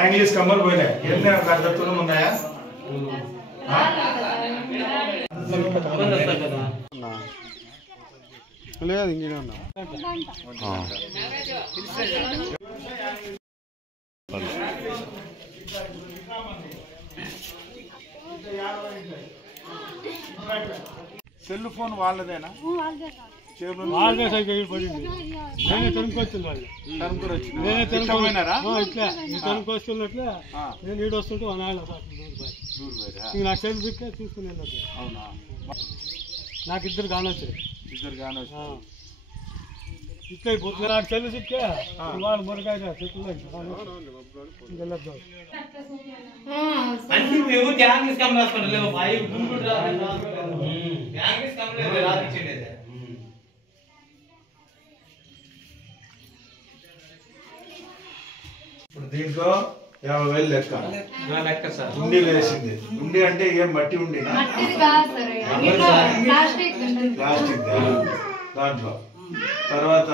English कमर बोले अर्धतुलम ఉన్నాయా లేదు ఇంగినే ఉన్నా సెల్ ఫోన్ వాళ్ళదేనా వాళ్ళదే సైకిల్ పడింది నేనే తనుకొచ్చింది వాళ్ళు నేనే తనుకోపోయినారా ఇట్లా తనుకొస్తున్నట్లే నేను ఈడు వస్తుంటే వన్ ఆయన ఇంక నాకు సెల్ దిక్కే తీసుకుని వెళ్ళదు అవునా నాకు ఇద్దరు కానొచ్చు ఇట్లా ఇప్పుడు నాకు సెల్ సిక్కే వాళ్ళు మురకాయ చెట్లు వెళ్ళొద్దు ఇప్పుడు దీంట్లో 50,000 లెక్క ఉండి వేసింది ఉండి అంటే ఏం మట్టి ఉండి ప్లాస్టిక్ దాంట్లో తర్వాత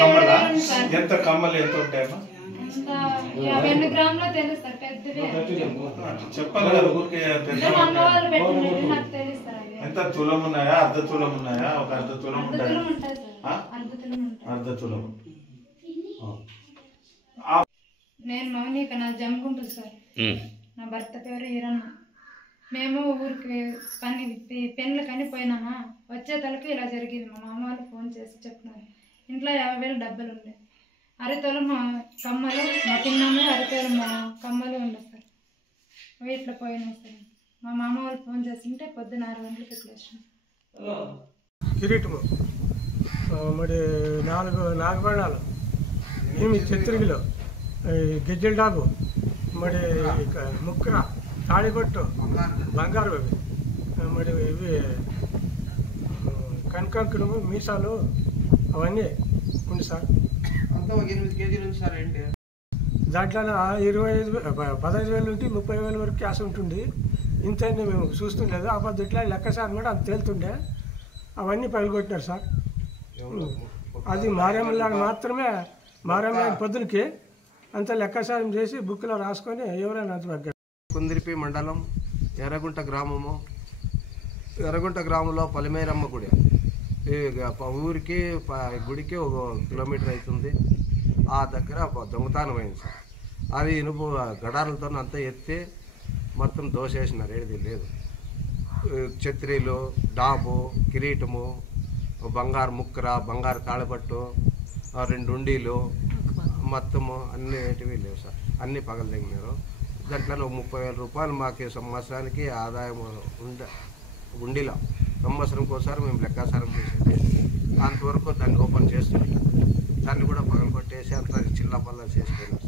కమ్మల ఎంత కమ్మలు ఎంత ఉంటాయమ్మా చెప్పాలి కదా ఊరికే ఎంత తులం ఉన్నాయా అర్ధ తులం ఉన్నాయా ఒక అర్ధ తులం ఉంటాయా అర్ధ తులం నేను మౌనిక నా జమ్ముకుంటుంది సార్ నా భర్త పేరు ఈరన్న మేము ఊరికి పెన్నులు కని పోయినామా వచ్చే తలకి ఇలా జరిగింది మా మామ వాళ్ళు ఫోన్ చేసి చెప్తున్నారు ఇంట్లో 50,000 డబ్బులు ఉండే అరతోలం కమ్మలు మా తిన్నాము అరతోలం కమ్మలు ఉండే సార్ ఇట్లా పోయినాయి సార్ మా మామ వాళ్ళు ఫోన్ చేస్తుంటే పొద్దున్న 6 గంటలకు ఇట్లా వచ్చినాం కిరీటము మరి 4 నాగబాణాలు ఏమి చిత్రిగిలో గిజ్జల డాగు మరి ముక్కర తాళిబొట్టు బంగారు అవి మరి ఇవి కనకంకులు మీసాలు అవన్నీ ఉంది సార్ అంతా 8 కేజీలు ఉంది సార్ ఏంటి దాంట్లో 15,000 నుండి 30,000 వరకు క్యాష్ ఉంటుంది ఇంత మేము చూస్తుండలేదు ఆ పద్ధతి ఇట్లా లెక్క సార్ కూడా అది తేలుతుండే అవన్నీ పగిలికొట్టినారు సార్ అది మారేమల్లాగా మాత్రమే మారేమల్లా పొద్దునకి అంత లెక్కసారం చేసి బుక్లో రాసుకొని ఎవరైనా కుందిరిపి మండలం ఎర్రగుంట గ్రామంలో పలిమేరమ్మ గుడి ఊరికి గుడికి 1 కిలోమీటర్ అవుతుంది ఆ దగ్గర దొంగతనం అయింది సార్ అది ఇనుపు గడాలతో అంతా ఎత్తి మొత్తం దోసేసినారు ఏది లేదు ఛత్రీలు డాబు కిరీటము బంగారు ముక్కర బంగారు తాళపట్టు 2 ఉండీలు మొత్తము అన్నిటివి లేవు సార్ అన్నీ పగలదగినారు దాంట్లో 30,000 రూపాయలు మాకు సంవత్సరానికి ఆదాయం ఉండిలో సంవత్సరంకి ఒకసారి మేము లెక్కాసారం చేసేది అంతవరకు దాన్ని ఓపెన్ చేస్తున్నాం దాన్ని కూడా పగలగొట్టేసి అంత చిల్లపల్ల చేసిపోయినాం